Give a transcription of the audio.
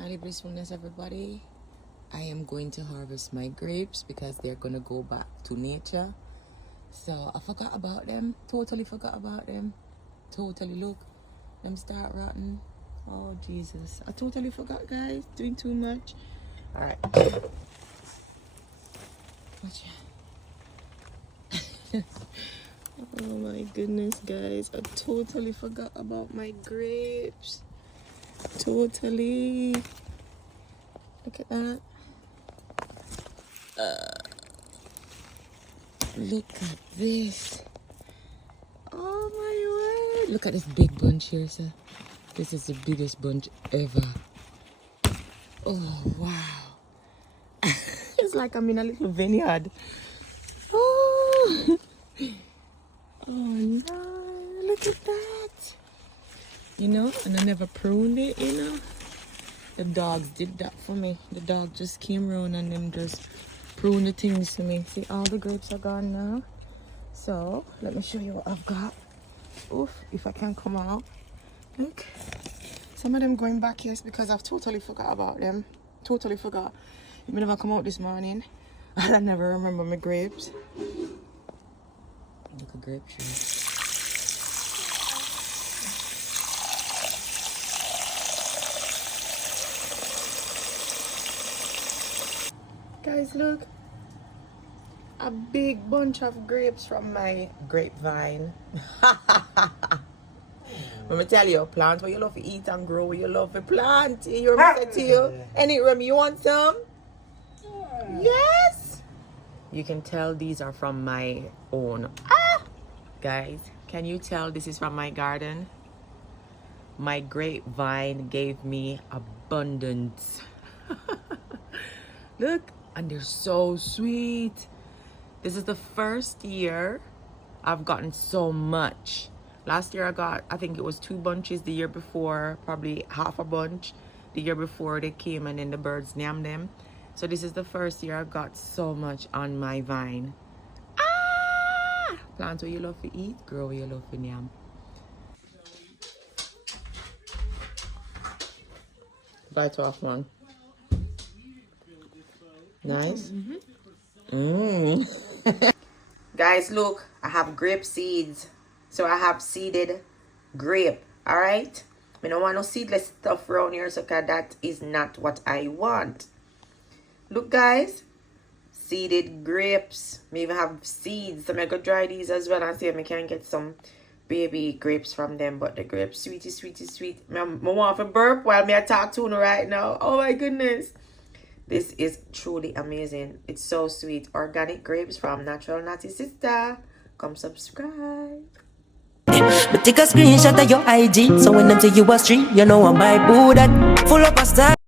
Highly blissfulness, everybody. I am going to harvest my grapes because they're going to go back to nature. So I forgot about them. Totally forgot about them. Totally. Look, them start rotting. Oh, Jesus. I totally forgot, guys. Doing too much. All right. Watch out. Oh, my goodness, guys. I totally forgot about my grapes. Totally. Look at that. Look at this. Oh my word. Look at this big bunch here, sir. This is the biggest bunch ever. Oh, wow. It's like I'm in a little vineyard. Oh, oh no. Look at that. You know, and I never pruned it, you know. The dogs did that for me. The dog just came around and them just prune the things to me. See, all the grapes are gone now. So, let me show you what I've got. Oof, if I can come out. Look. Some of them going back, yes, because I've totally forgot about them. Totally forgot. It may never come out this morning. And I never remember my grapes. Look at grape tree. Guys, look. A big bunch of grapes from my grapevine. Let me tell you, plant what you love to eat and grow what you love to plant. You remember to you? Any room you want some? Yes. You can tell these are from my own. Guys, can you tell this is from my garden? My grapevine gave me abundance. Look, and they're so sweet. This is the first year I've gotten so much. Last year I got, I think it was 2 bunches. The year before, probably half a bunch. The year before they came and then the birds named them. So this is the first year I got so much on my vine. Plant what you love to eat, grow what you love to yam. Bite off one. Nice. Guys, look, I have grape seeds. So I have seeded grape. Alright? I don't want no seedless stuff around here, so that is not what I want. Look, guys. Seeded grapes. Maybe even have seeds. So I'm going to dry these as well and see if I can get some baby grapes from them. But the grapes, sweetie, sweetie, sweet. I want to burp while I talk to you right now. Oh my goodness. This is truly amazing. It's so sweet. Organic grapes from Natural Natty Sister. Come subscribe. But take a screenshot of your IG, so when them say you a street, you know I might do that. Full up a style.